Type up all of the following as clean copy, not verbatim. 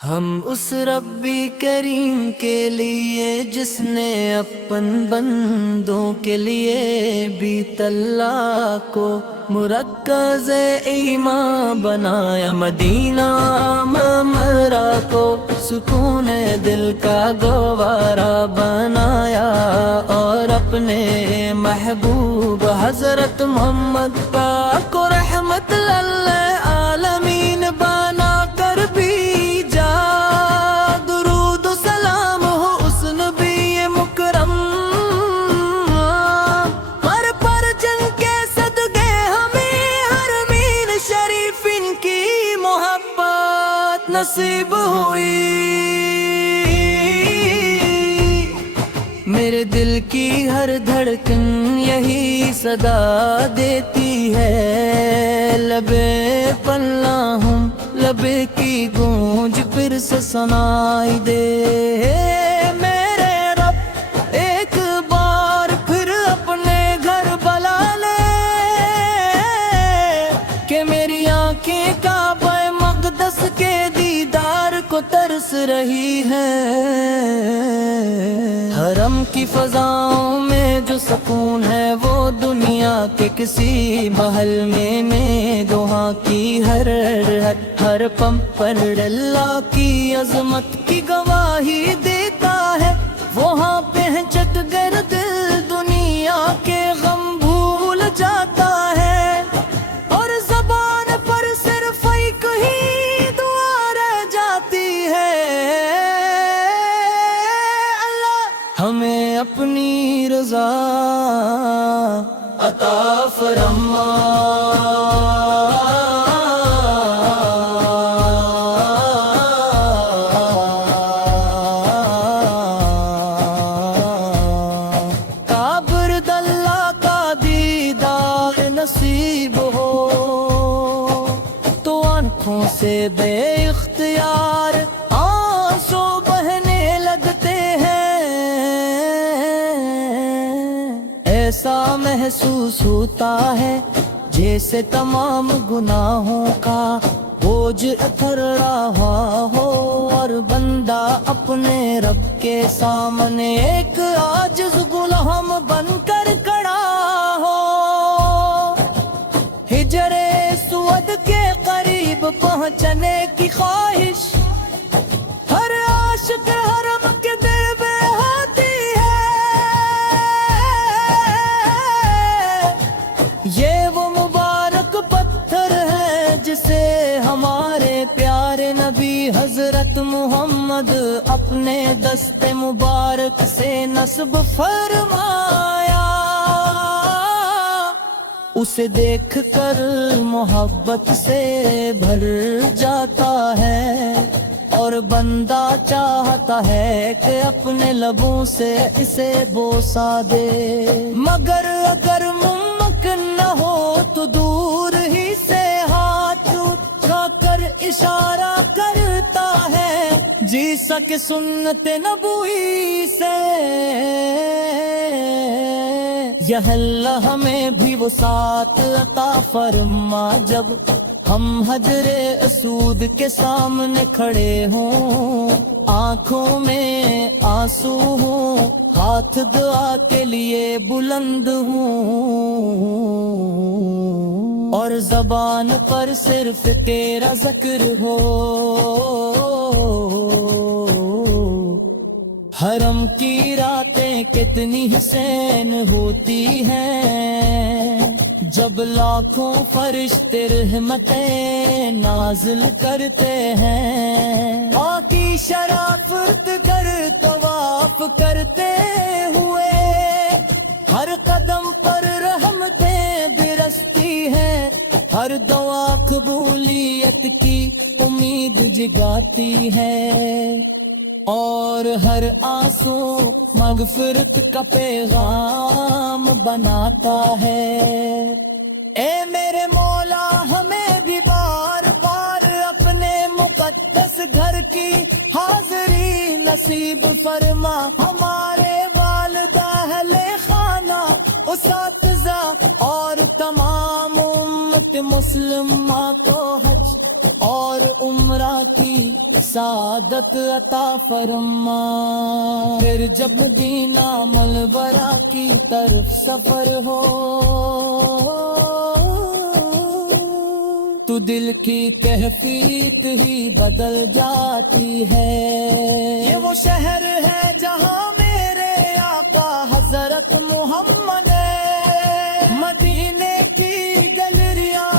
ہم اس ربی کریم کے لیے جس نے اپن بندوں کے لیے بیت اللہ کو مرکز ایمان بنایا، مدینہ ممرا کو سکون دل کا گوارا بنایا، اور اپنے محبوب حضرت محمد پاک کو رحمت للعالمین بنا کر بھی نصیب ہوئی۔ میرے دل کی ہر دھڑکن یہی صدا دیتی ہے، لبے پلہ ہوں لبے کی گونج پھر سے سنائی دے، میرے رب ایک بار پھر اپنے گھر بلا لے، کہ میری آنکھیں کعبہ مقدس کے کو ترس رہی ہے۔ حرم کی فضاؤں میں جو سکون ہے وہ دنیا کے کسی محل میں دعا کی ہر پم پر اللہ کی عظمت کی گواہی دیتا ہے، وہاں پہ چٹ گر دل دنیا کے غم بھول جاتا ہے، اور زبان پر صرف ایک ہی دعا رہ جاتی ہے، اللہ ہمیں اپنی رضا عطا فرما۔ نصیب ہو تو آنکھوں سے بے اختیار آنسو بہنے لگتے ہیں، ایسا محسوس ہوتا ہے جیسے تمام گناہوں کا بوجھ اتر رہا ہو، اور بندہ اپنے رب کے سامنے ایک عاجز غلام بن کر کھڑا ہو، ہجر اسود کے قریب پہنچنے کی خواہش ہر عاشق حرم کے دل میں ہوتی ہے، یہ وہ مبارک پتھر ہے جسے ہمارے پیارے نبی حضرت محمد اپنے دست مبارک سے نصب فرمایا، اسے دیکھ کر محبت سے بھر جاتا ہے، اور بندہ چاہتا ہے کہ اپنے لبوں سے اسے بوسا دے، مگر اگر ممکن نہ ہو تو دور ہی سے ہاتھ اٹھا کر اشارہ کرتا ہے، جی سکے سنت نبوی سے، یا اللہ ہمیں بھی وہ ساتھ عطا فرما جب ہم حجر اسود کے سامنے کھڑے ہوں، آنکھوں میں آنسو ہوں، ہاتھ دعا کے لیے بلند ہوں، اور زبان پر صرف تیرا ذکر ہو، حرم کی راتیں کتنی حسین ہوتی ہیں، جب لاکھوں فرشتے رحمتیں نازل کرتے ہیں، آقی شرافت کر طواف کرتے ہوئے ہر قدم پر رحمتیں برستی ہیں، ہر دعا قبولیت کی امید جگاتی ہے، اور ہر آنسو مغفرت کا پیغام بناتا ہے، اے میرے مولا ہمیں بھی بار بار اپنے مقدس گھر کی حاضری نصیب فرما، ہمارے والدہ اہل خانہ اساتذہ اور تمام امت مسلمہ کو حج اور عمرہ کی سعادت عطا فرما۔ پھر جب مدینہ منورہ کی طرف سفر ہو تو دل کی کیفیت ہی بدل جاتی ہے۔ یہ وہ شہر ہے جہاں میرے آقا حضرت محمد مدینے کی گلریاں،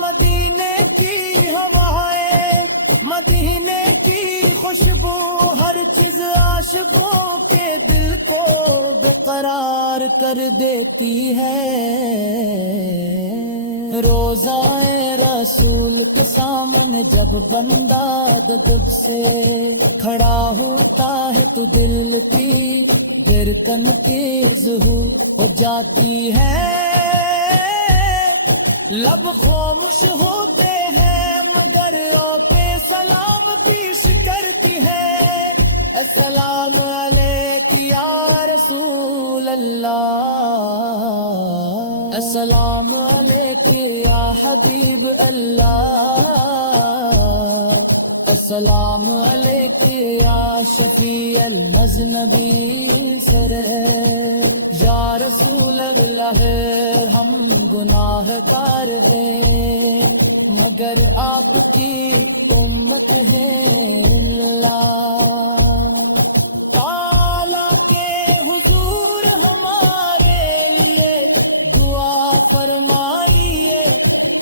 مدینے کی ہوائیں، مدینے کی خوشبو، ہر چیز عاشقوں کے دل کو بے قرار کر دیتی ہے۔ روضائے رسول کے سامنے جب بندہ ادب سے کھڑا ہوتا ہے تو دل کی دھڑکن تیز ہو جاتی ہے۔ لب خاموش ہوتے ہیں مگر پہ سلام پیش کرتی ہے۔ السلام علیک یا رسول اللہ، السلام علیک یا حبیب اللہ، السلام علیک یا شفیع المذنبین سر۔ یا رسول اللہ ہم گناہ گار ہیں مگر آپ کی امت ہے اللہ۔ تعالیٰ کے حضور ہمارے لیے دعا فرمائیے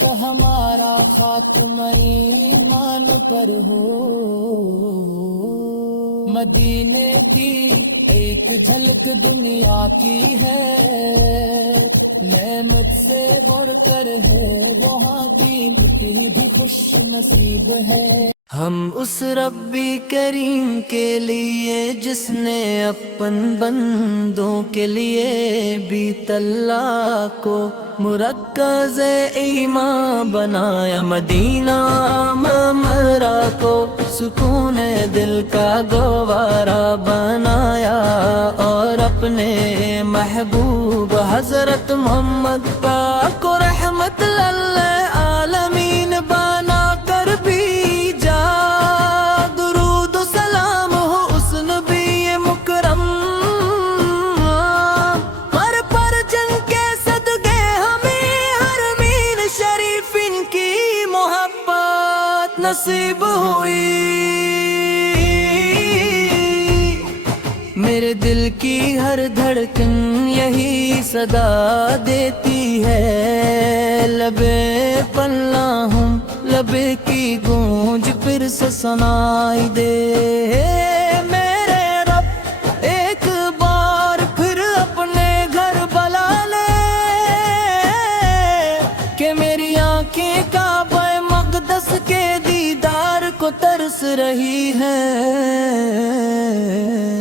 تو ہمارا خاتمہ ایمان پر ہو۔ مدینے کی ایک جھلک دنیا کی ہے، نعمت سے بڑھ کر ہے وہاں کی مٹی بھی خوش نصیب ہے۔ ہم اس ربی کریم کے لیے جس نے اپن بندوں کے لیے بیت اللہ کو مرکز ایمان بنایا، مدینہ منورہ کو سکون دل کا گوارا بنایا، اور اپنے محبوب حضرت محمد پاک کو رحمت للعالمین بنا کر بھی جا۔ درود و سلام ہو اس نبی مکرم پر جن کے صدقے ہمیں حرمین شریف ان کی محبت نصیب ہوئی۔ میرے دل کی ہر دھڑکن یہی صدا دیتی ہے، لبے پلہ ہوں لبے کی گونج پھر سے سنائی دے۔ میرے رب ایک بار پھر اپنے گھر بلا لے کہ میری آنکھیں کعبہ مقدس کے دیدار کو ترس رہی ہے۔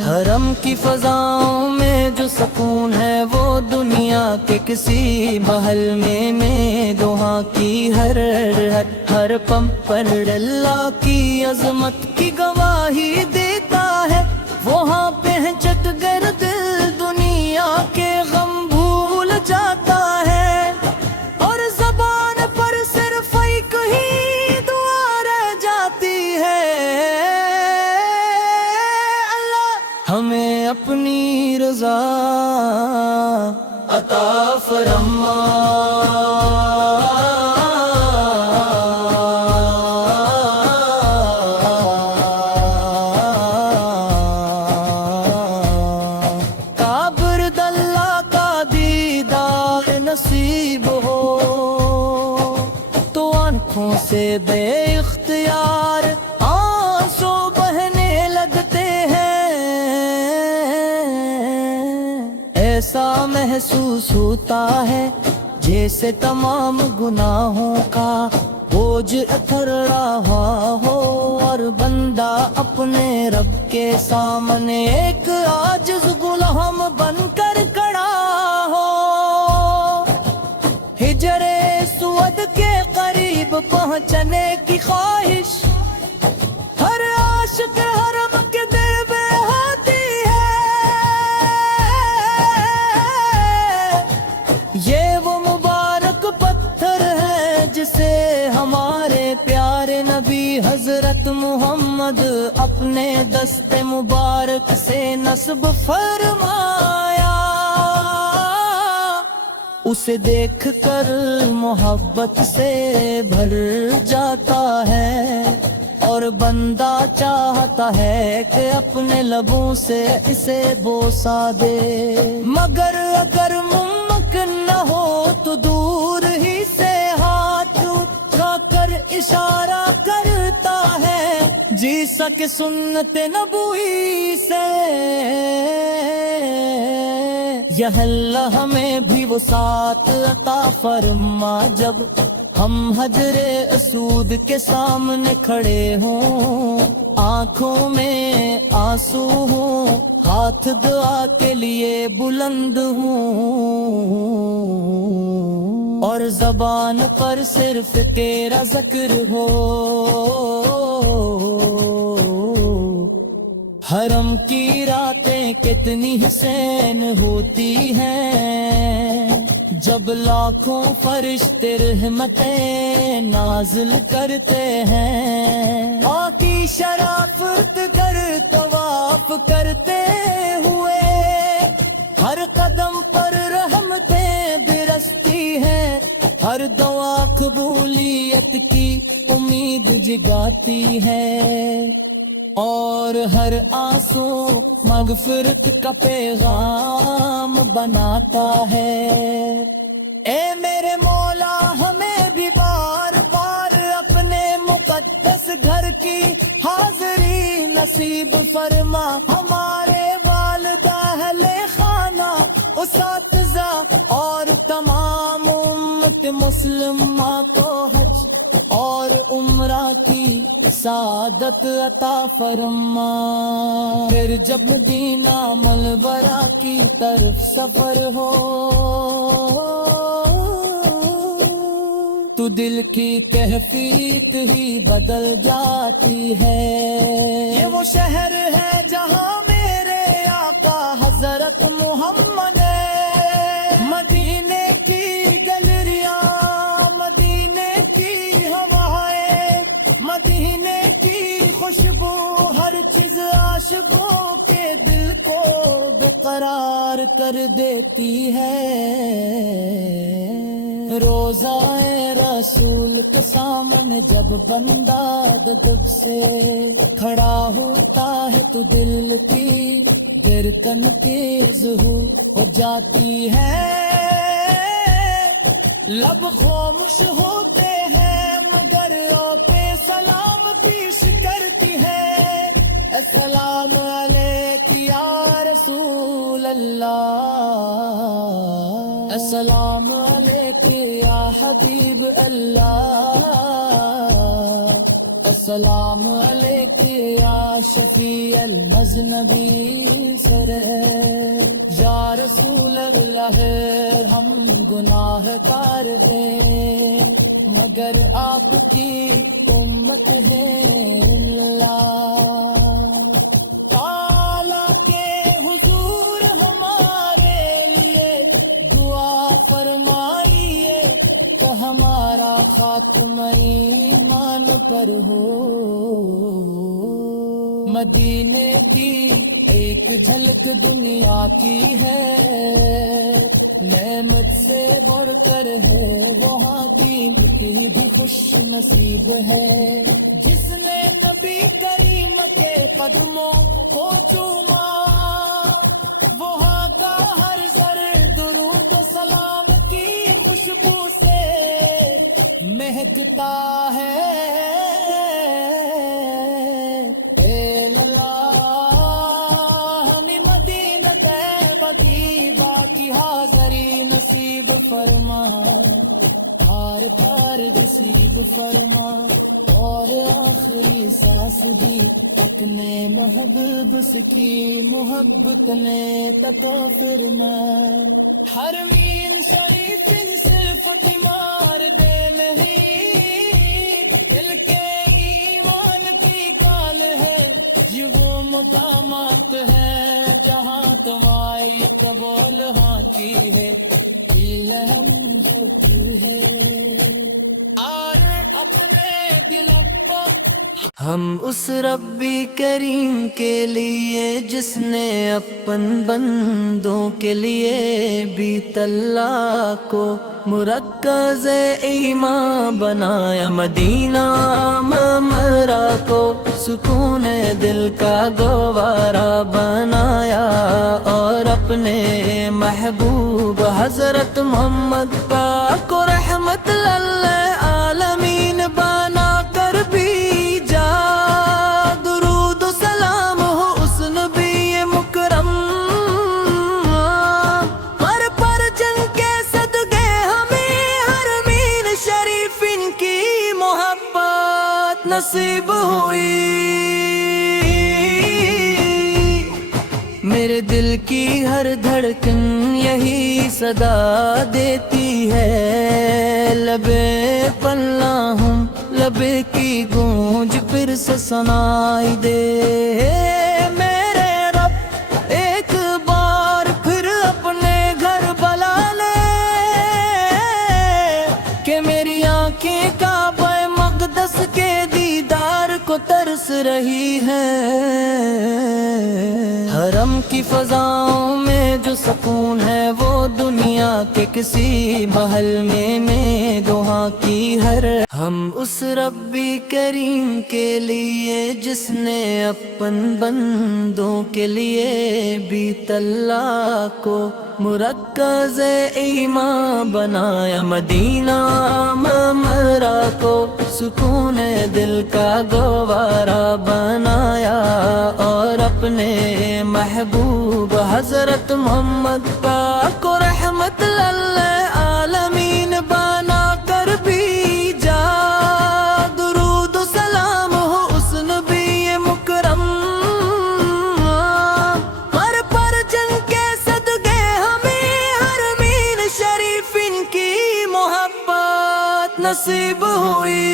حرم کی فضاؤں میں جو سکون ہے وہ دنیا کے کسی محل میں دو ہاں کی ہر پم پر اللہ کی عظمت کی گواہی دیتا ہے۔ وہاں پہ چٹ گر دل دنیا کے غم بھول جاتا ہے، اور زبان پر صرف ایک ہی دعا رہ جاتی ہے، ہمیں اپنی رضا عطا فرما۔ کابرد اللہ کا دیدار نصیب ہو تو آنکھوں سے بے اختیار آنسو بہنے لگتے ہیں۔ ایسا محسوس ہوتا ہے جیسے تمام گناہوں کا بوجھ اتر رہا ہو، اور بندہ اپنے رب کے سامنے ایک عاجز غلام بن کر کھڑا ہو۔ ہجر اسود کے قریب پہنچنے کی خواہش ہر عاشق حرم کے دل میں ہوتی ہے۔ یہ وہ مبارک پتھر ہے جسے ہمارے پیارے اپنے دست مبارک سے نصب فرمایا، اسے دیکھ کر محبت سے بھر جاتا ہے، اور بندہ چاہتا ہے کہ اپنے لبوں سے اسے بوسا دے، مگر اگر ممکن نہ ہو تو دور ہی سے ہاتھ اٹھا کر اشارہ کرتا ہے، جی سکے سنت نبوی سے۔ یا اللہ ہمیں بھی وہ ساتھ عطا فرما جب ہم حجر اسود کے سامنے کھڑے ہوں، آنکھوں میں آنسو ہوں، ہاتھ دعا کے لیے بلند ہوں، اور زبان پر صرف تیرا ذکر ہو۔ حرم کی راتیں کتنی حسین ہوتی ہیں، جب لاکھوں فرشتے رحمتیں نازل کرتے ہیں، آقی شرافت کر طواف کرتے ہوئے، ہر قدم پر رحمتیں برستی ہیں، ہر دعا قبولیت کی امید جگاتی ہے، اور ہر آنسو مغفرت کا پیغام بناتا ہے۔ اے میرے مولا ہمیں بھی بار بار اپنے مقدس گھر کی حاضری نصیب فرما، ہمارے والدہ اہل خانہ اساتذہ اور تمام امت مسلمہ کو حج اور عمرہ کی سعادت عطا فرما۔ پھر جب مدینہ منورہ کی طرف سفر ہو تو دل کی کیفیت ہی بدل جاتی ہے۔ یہ وہ شہر ہے جہاں میرے آقا حضرت محمد ہے، مدینے کی گلریاں، مدینے کی ہوائیں، مدینے کی خوشبو، ہر چیز عاشقوں کے دل کو بے قرار کر دیتی ہے۔ روضہ رسول کے سامنے جب بندہ ادب سے کھڑا ہوتا ہے تو دل کی دھڑکن تیز ہو جاتی ہے، لب خاموش ہوتے ہیں مگر پہ سلام پیش کرتی ہے۔ السلام علیک یا رسول اللہ، السلام علیک یا حبیب اللہ، السلام علیک یا شفیع المذنبی سر۔ یا رسول اللہ ہم گناہ گار ہیں مگر آپ کی امت ہے اللہ، تعالیٰ کے حضور ہمارے لیے دعا فرمائیے تو ہمارا خاتمہ ایمان پر ہو۔ مدینے کی ایک جھلک دنیا کی ہے، نعمت سے بڑھ کر ہے وہاں کی مٹی بھی خوش نصیب ہے، جس نے نبی کریم کے قدموں کو چوما، وہاں کا ہر زر درود و سلام کی خوشبو سے مہکتا ہے۔ اے اللہ ہمیں مدینہ طیبہ کی باقی حاضری نصیب فرما، تار تار نصیب فرما، اور آخری سانس بھی اپنے محبوب کی محبت میں تتا فرما۔ حرمین شریف صرف تیمار دے نہیں، دل کے ایمان کی کال ہے، یہ وہ مقامات ہے جہاں تمہاری قبول ہاں کی ہے، علم جو کی ہے۔ آر اپنے دل کو ہم اس ربی کریم کے لیے جس نے اپن بندوں کے لیے بیت اللہ کو مرکز ایمان بنایا، مدینہ ممرا کو سکون دل کا گوارا بنایا، اور اپنے محبوب حضرت محمد پاک کو رحمت للعالمین بنا کر بھی نصیب ہوئی۔ میرے دل کی ہر دھڑکن یہی صدا دیتی ہے، لبے پلہ ہوں لبے کی گونج پھر سے سنائی دے، میرے رب ایک بار پھر اپنے گھر بلا لے، کہ میری آنکھیں کعبہ مقدس کے دیدار کو ترس رہی ہے۔ حرم کی فضاؤں میں جو سکون ہے وہ دنیا کے کسی محل میں وہاں کی ہر ہم اس ربی کریم کے لیے جس نے اپن بندوں کے لیے بیت اللہ کو مرکز ایمان بنایا، مدینہ ممرا کو سکون دل کا گوارا بنایا، اور اپنے محبوب حضرت محمد پاک کو رحمت للعالمین بنا کر بھی جا، درود و سلام ہو اس نبی مکرم پر جن کے صدقے ہمیں حرمین شریف ان کی محبت نصیب ہوئی۔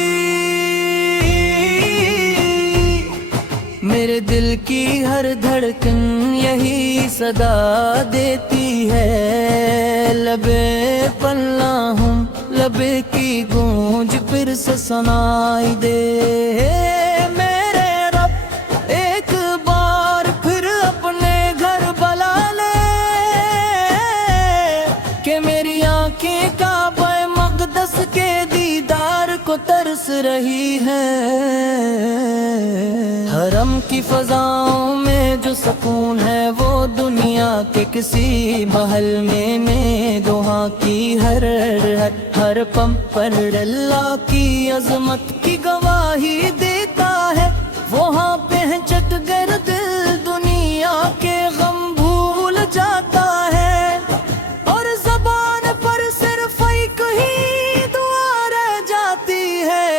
میرے دل کی ہر دھڑکن یہی صدا دیتی ہے، لبے پلہ ہوں لبے کی گونج پھر سے سنائی دے، میرے رب ایک بار پھر اپنے گھر بلا لے، کہ میری آنکھیں کعبہ مقدس کے دیدار کو ترس رہی ہے۔ حرم کی فضاؤں میں جو سکون ہے وہ دنیا کے کسی محل میں وہاں کی ہر پم پر اللہ کی عظمت کی گواہی دیتا ہے، وہاں پہ چٹ گر دل دنیا کے غم بھول جاتا ہے، اور زبان پر صرف ایک ہی دعا رہ جاتی ہے،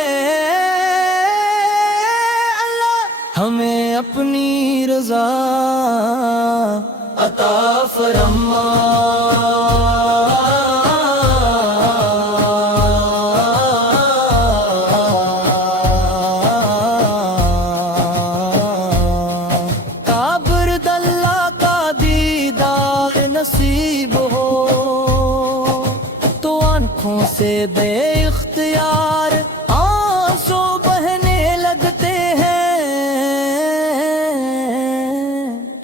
ہمیں اپنی رضا عطا فرما، کعبۃ اللہ کا دیدار نصیب ہو تو آنکھوں سے بے اختیار آنسو بہنے لگتے ہیں،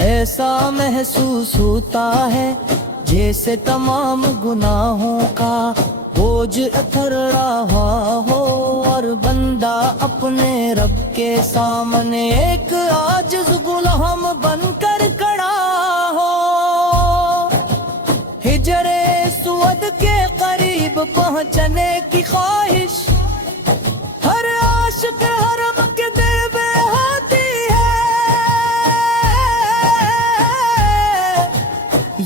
ایسا محسوس ہوتا ہے جیسے تمام گناہوں کا بوجھ اتر رہا ہو، اور بندہ اپنے رب کے سامنے ایک عاجز غلام بن کر کھڑا ہو، ہجر اسود کے قریب پہنچنے کی خواہش ہر عاشق حرم کے دل میں ہوتی ہے،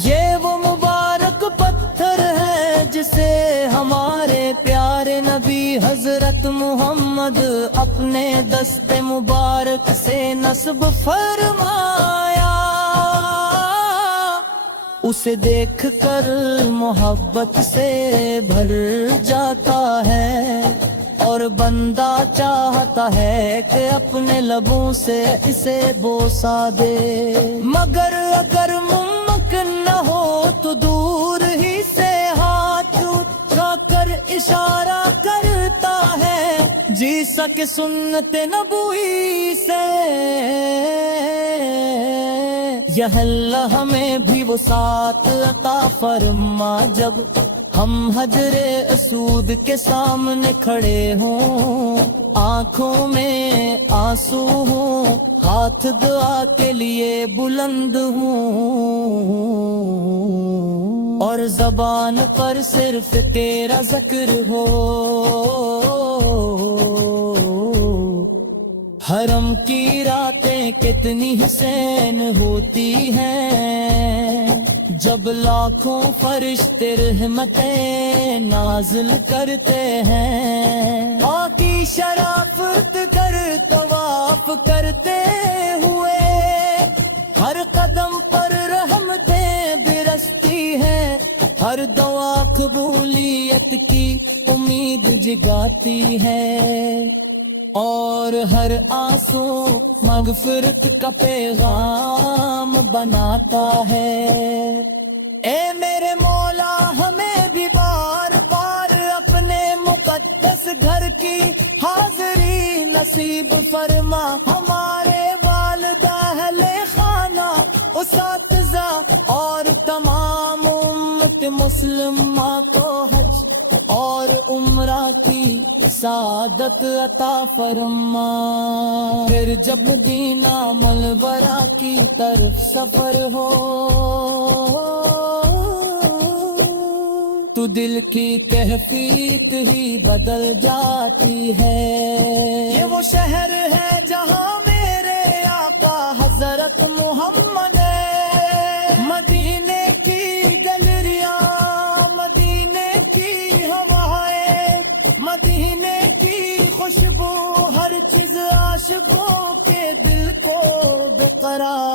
یہ وہ مبارک پتھر ہے جسے ہمارے پیارے نبی حضرت محمد اپنے دست مبارک سے نصب فرمایا، اسے دیکھ کر محبت سے بھر جاتا ہے، اور بندہ چاہتا ہے کہ اپنے لبوں سے اسے بوسا دے، مگر اگر ممکن نہ ہو تو دور ہی سے ہاتھ اٹھا کر اشارہ کرتا ہے، جی سکے سنت نبوی سے، یا اللہ ہمیں بھی وہ ساتھ عطا فرما جب ہم حجر اسود کے سامنے کھڑے ہوں، آنکھوں میں آنسو ہوں، ہاتھ دعا کے لیے بلند ہوں، اور زبان پر صرف تیرا ذکر ہو۔ حرم کی راتیں کتنی حسین ہوتی ہیں، جب لاکھوں فرشتے رحمتیں نازل کرتے ہیں، آقی شرافت کر طواف کرتے ہوئے، ہر قدم پر رحمتیں برستی ہیں، ہر دعا قبولیت کی امید جگاتی ہے، اور ہر آنسو مغفرت کا پیغام بناتا ہے۔ اے میرے مولا ہمیں بھی بار بار اپنے مقدس گھر کی حاضری نصیب فرما، ہمارے والدہ اہل خانہ، اساتذہ اور تمام امت مسلمہ کو حج اور عمرہ کی سعادت عطا فرما۔ پھر جب مدینہ منورہ کی طرف سفر ہو، تو دل کی کیفیت ہی بدل جاتی ہے۔ یہ وہ شہر ہے جہاں میرے آقا حضرت محمد ہے، مدینے کی گلریاں، مدینے کی ہوائیں، مدینے کی خوشبو، ہر چیز عاشقوں کے دل کو بے قرار